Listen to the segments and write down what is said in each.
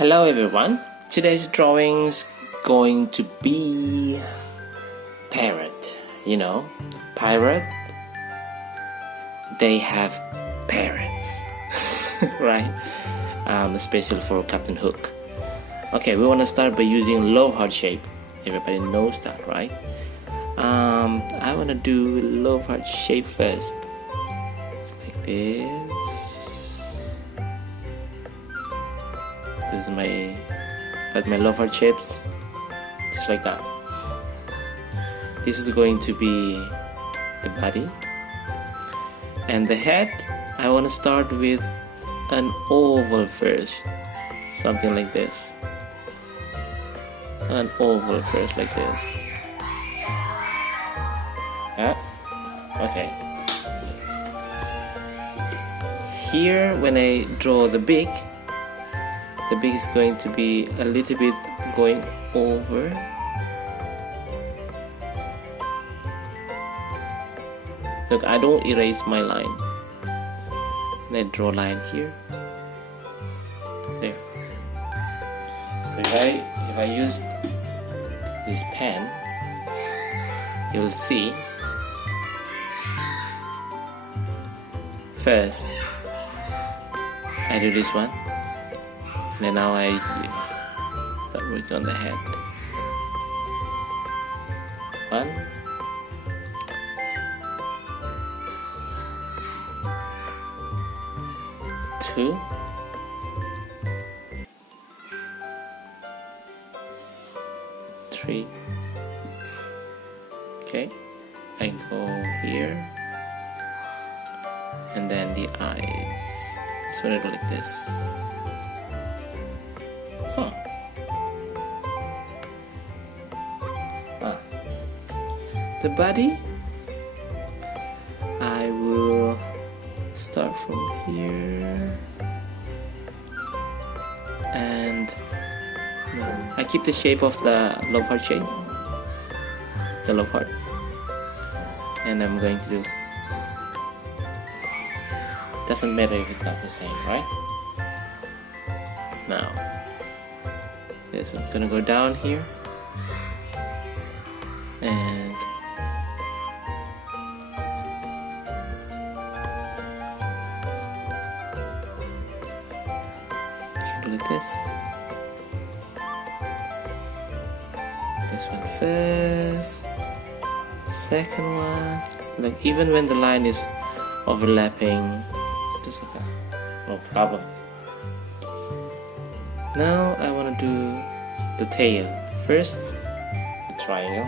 Hello everyone, today's drawing's going to be Parrot. You know, Parrot, they have parrots, right? Especially for Captain Hook. Okay, we want to start by using low heart shape. Everybody knows that, right? I want to do low heart shape first, like this. This is my low heart shapes, just like that. This is going to be the body, and the head. I want to start with an oval first, something like this. An oval first, like this. Yeah. Okay. Here, when I draw the beak is going to be a little bit going over. Look, I don't erase my line. And I draw a line here. There. So if I use this pen, you'll see. First, I do this one. And then now I start working on the head. 1, 2, 3. Okay, I go here, and then the eyes. So I do like this. The body, I will start from here, and I keep the shape of the love heart shape, the love heart, and I'm going to do. Doesn't matter if it's not the same, right? Now, this one's gonna go down here, and like this one first, second one, like even when the line is overlapping, just like that, no problem. Now I want to do the tail first, the triangle,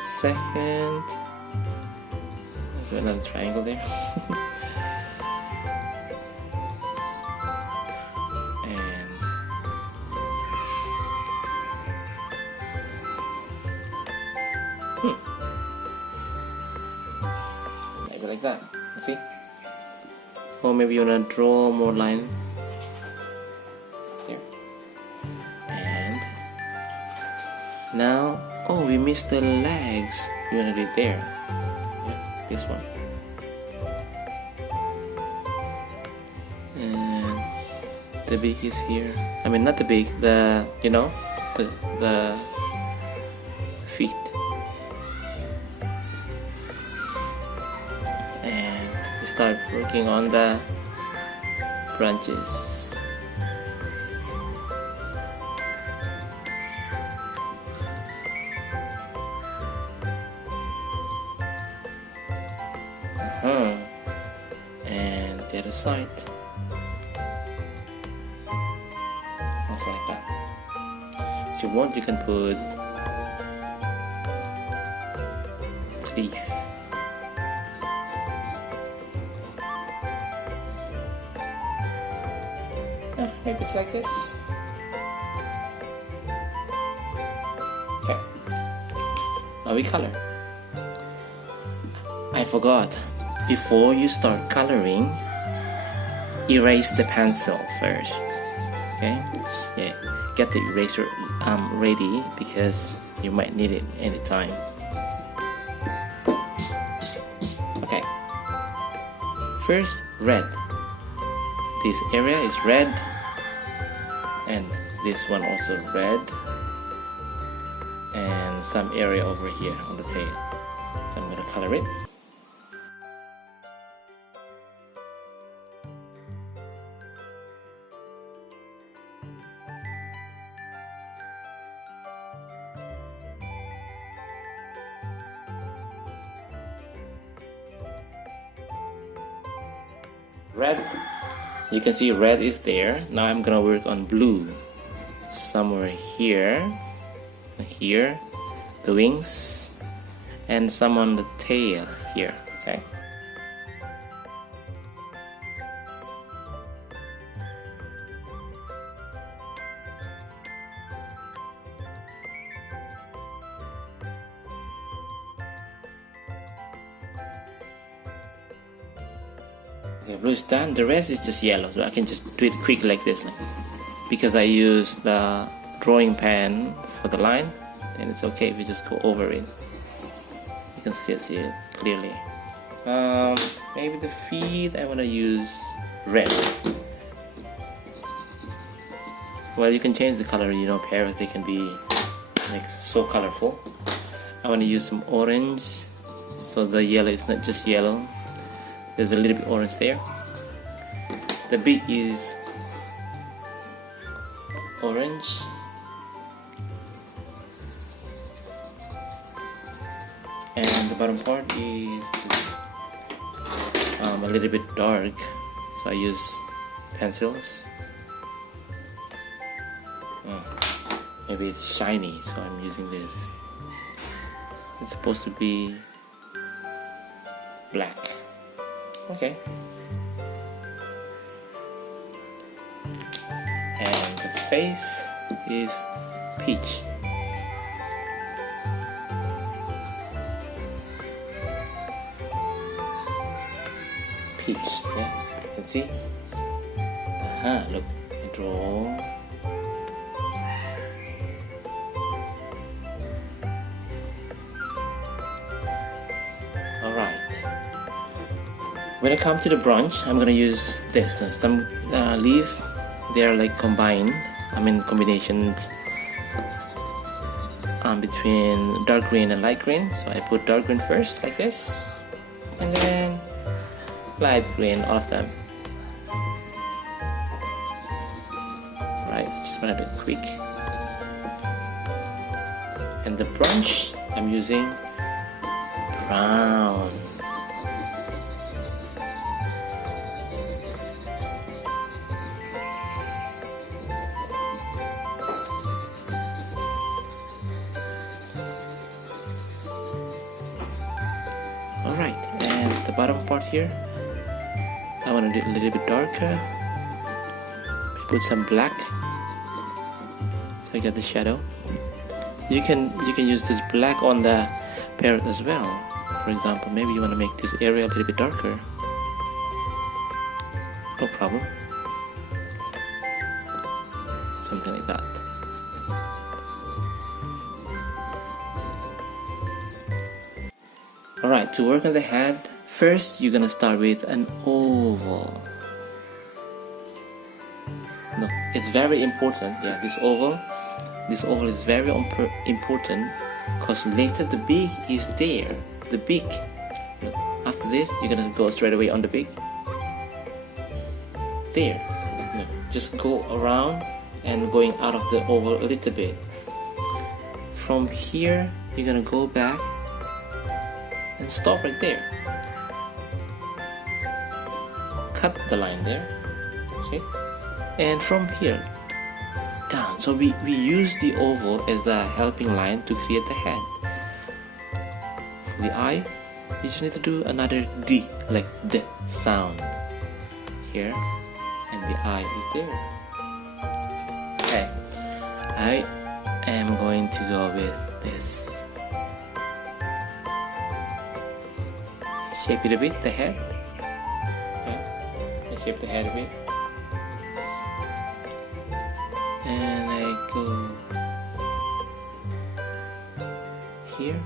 second, I'll do another triangle there. Maybe like that, see? Or maybe you wanna draw more line here. And now, oh, we missed the legs. You wanna do it there. Yeah, this one. And the beak is here. I mean, not the beak. The the feet. Start working on the branches. And the other side. Also like that. If you want, you can put leaf. Maybe it's like this. Okay. Now we color. I forgot. Before you start coloring, erase the pencil first. Okay? Yeah. Get the eraser ready because you might need it anytime. Okay. First, red. this area is red, and this one also red, and some area over here on the tail. So I'm going to color it. Red, you can see red is there. Now I'm gonna work on blue. Somewhere here, the wings, and some on the tail here, okay? Okay, blue is done. The rest is just yellow, so I can just do it quick like this. Because I use the drawing pen for the line, and it's okay if you just go over it. You can still see it clearly. Maybe the feet I want to use red. Well, you can change the color. You know, parrots, they can be like so colorful. I want to use some orange, so the yellow is not just yellow. There's a little bit orange there. The beak is orange. And the bottom part is just a little bit dark, so I use pencils. Maybe it's shiny, so I'm using this. It's supposed to be black. Okay. And the face is peach. Peach, yes, you can see. Look, I draw. Alright. When I come to the branch, I'm gonna use this. Some leaves, they are like combined. Combinations between dark green and light green. So I put dark green first, like this, and then light green, all of them. Right, just wanna do it quick. And the branch, I'm using brown. Alright, and the bottom part here, I want to do it a little bit darker. Put some black, so I get the shadow. You can use this black on the parrot as well. For example, maybe you want to make this area a little bit darker. No problem. Something like that. Alright, to work on the head, first you're gonna start with an oval. Look, it's very important. Yeah, this oval is very important because later the beak is there. The beak. Look, after this, you're gonna go straight away on the beak. There. Look, just go around and going out of the oval a little bit. From here, you're gonna go back and stop right there. Cut the line there. See? And from here down. So we use the oval as the helping line to create the head. For the eye, you just need to do another D, like D sound here, and the eye is there. Okay, I am going to go with this. Shape it a bit, the head. Okay, I shape the head a bit. And I go here.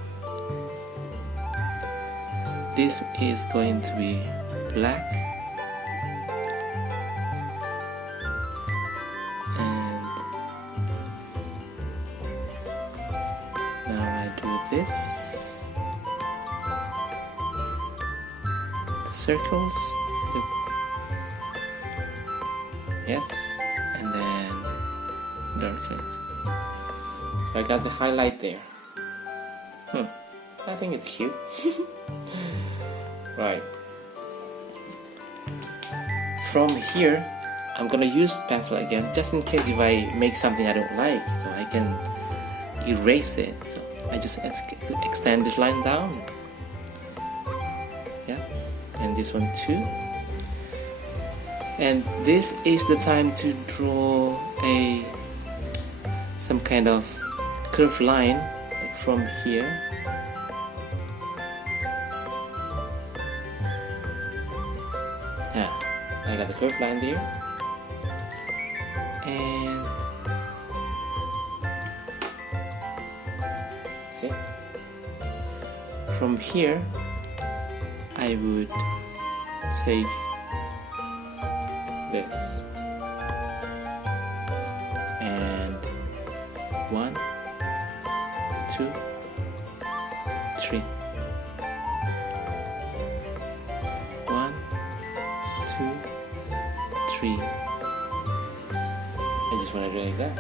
This is going to be black. this. The circles. Yes, and then dark lines. So I got the highlight there. I think it's cute. Right. From here, I'm gonna use pencil again, just in case if I make something I don't like, so I can erase it. So I just extend this line down. Yeah, and this one too. And this is the time to draw some kind of curved line from here. Yeah, I got the curved line there. And see, from here I would take this and 1, 2, 3. 1, 2, 3. I just want to do like that.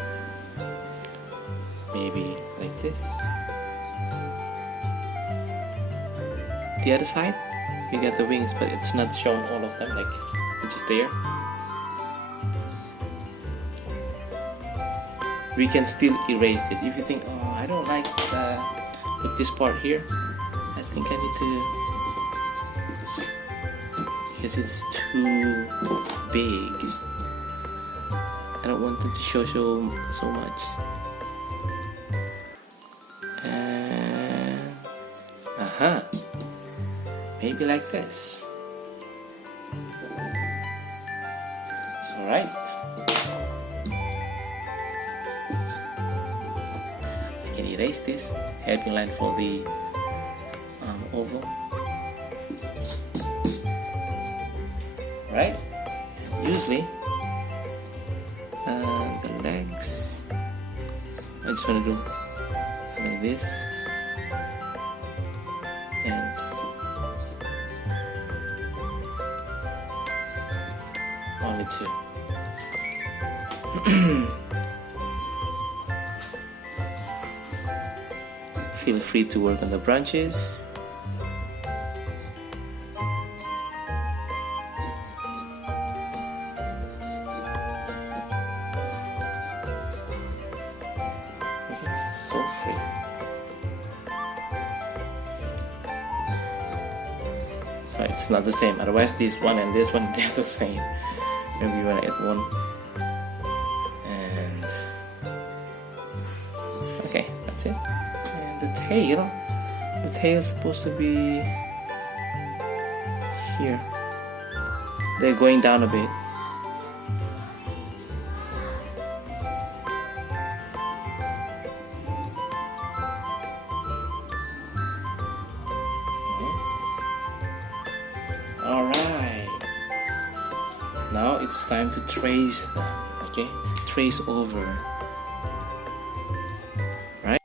Maybe like this. The other side, you get the wings, but it's not shown all of them, like it's just there. We can still erase this. If you think, oh, I don't like put this part here, I think I need to, because it's too big. I don't want them to show so much. And maybe like this. All right. I can erase this helping line for the oval. Right? Usually the legs, I just want to do something like this, and only 2. Feel free to work on the branches. So free. So it's not the same, otherwise this one and this one they're the same. Maybe you want to add one. And okay, that's it. And the tail is supposed to be here. They're going down a bit. Alright, now it's time to trace them, okay? Trace over. Right?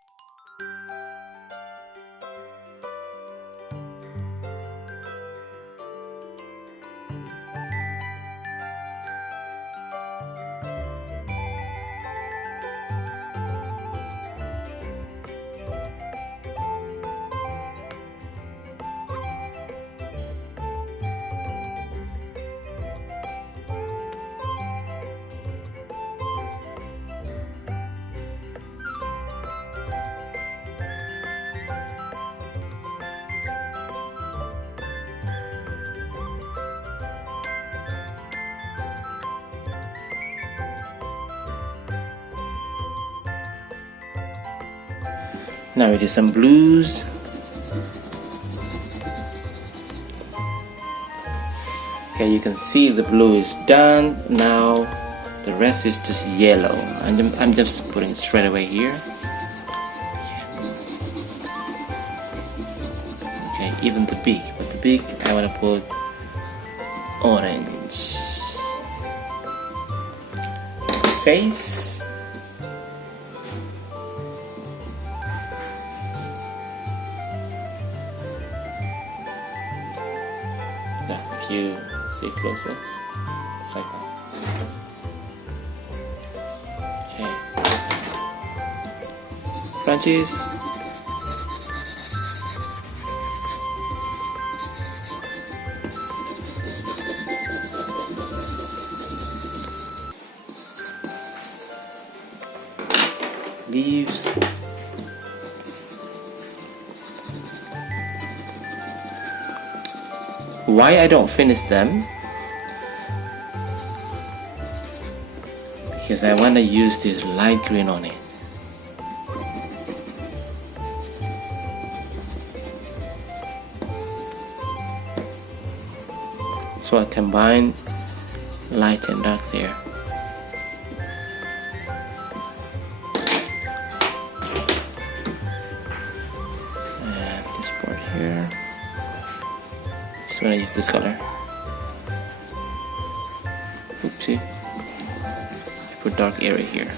Now we do some blues. Okay, you can see the blue is done. Now the rest is just yellow. I'm just putting it straight away here. Okay, even the beak. But the beak I want to put orange. Face. closer. It's like that. Okay. Branches. Leaves. Why I don't finish them? Because I want to use this light green on it. So I combine light and dark there. And this part here. Just want to use this color. Oopsie. I put dark area here.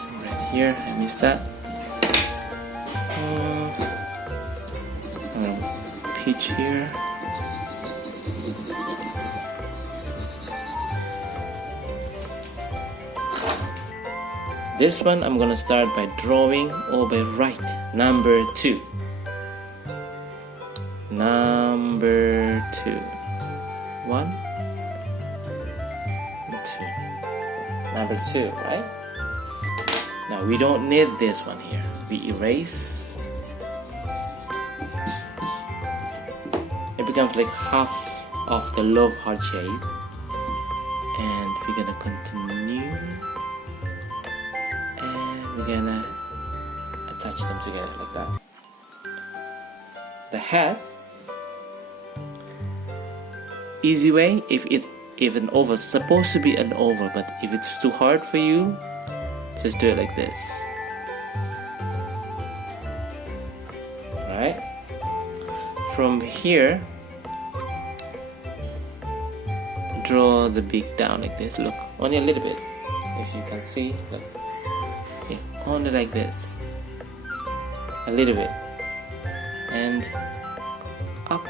Some red here. I missed that. Peach here. This one I'm gonna start by drawing or by write number 2. Number 2. 1, 2. Number 2, right? Now we don't need this one here. We erase. It becomes like half of the love heart shape, and we're gonna continue, and we're gonna attach them together like that. The hat, easy way, if an oval is supposed to be an oval, but if it's too hard for you, just do it like this. Alright? From here, draw the beak down like this. Look, only a little bit. If you can see, look. Yeah, only like this. A little bit. And up.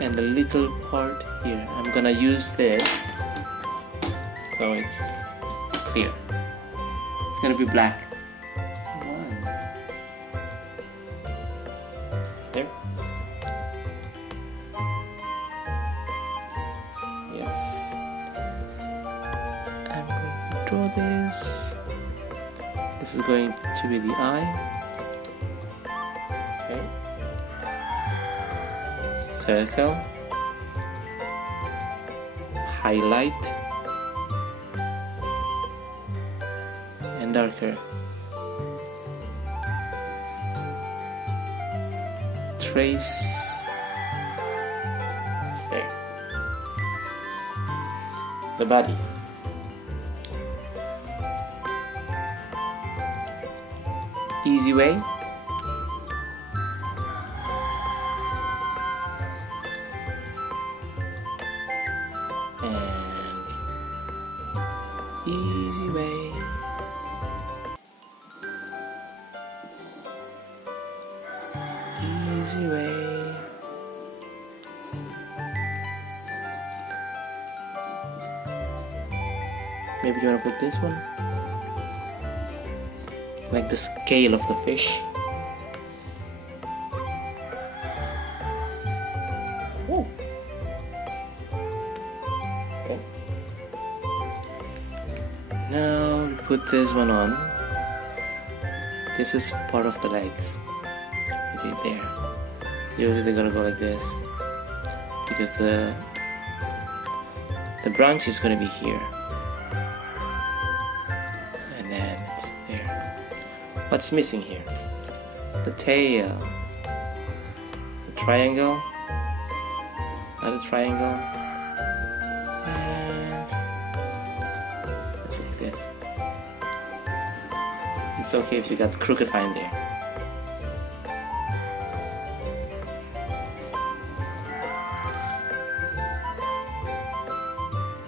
And the little part here. I'm gonna use this so it's clear. It's gonna be black. There. Yes. I'm going to draw this. This is going to be the eye. Okay. Circle. Highlight. And darker. Trace. There. The body. Easy way. And easy way. Easy way. Maybe you want to put this one, like the scale of the fish. Oh. Okay. Now put this one on. This is part of the legs. Right there. Usually they're gonna go like this because the branch is gonna be here. What's missing here? The tail, the triangle, another triangle, and just like this. It's okay if you got crooked line there.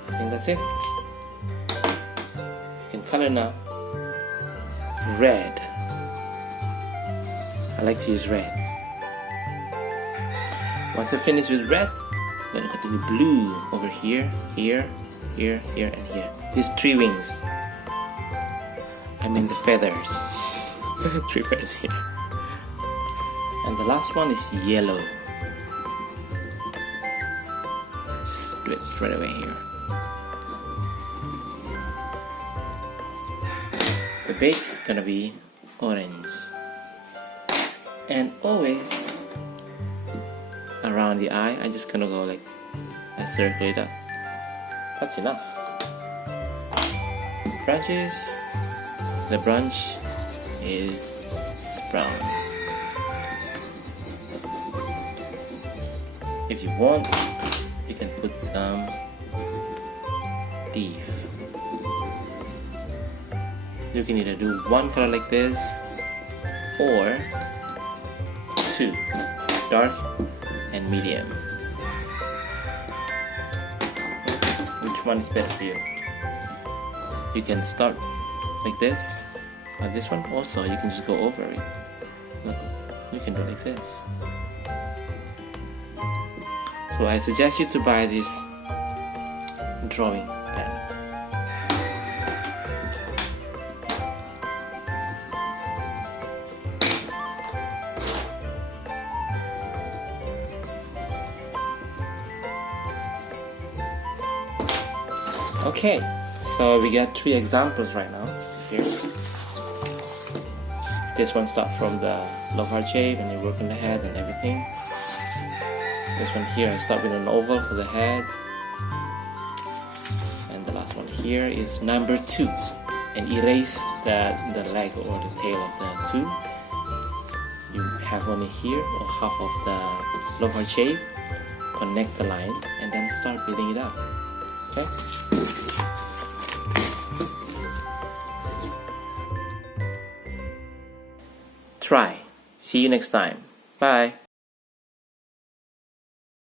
I think that's it. You can color now. Red. I like to use red. Once I finish with red, I'm going to continue blue over here, here, here, here, and here. These 3 wings. I mean the feathers. 3 feathers here. And the last one is yellow. Just do it straight away here. The beak's gonna be orange. And always around the eye, I'm just gonna go like I circle it up. That's enough. Branches. The branch is brown. If you want, you can put some leaf. You can either do 1 color like this or 2, dark and medium. Which one is better for you? You can start like this, but this one also you can just go over it. Look, you can do like this. So I suggest you to buy this drawing pen. Okay, so we got 3 examples right now here. This one starts from the love heart shape and you work on the head and everything. This one here I start with an oval for the head. And the last one here is number 2. And erase the leg or the tail of the 2. You have only here or half of the love heart shape. Connect the line and then start building it up. Okay? Try. See you next time. Bye.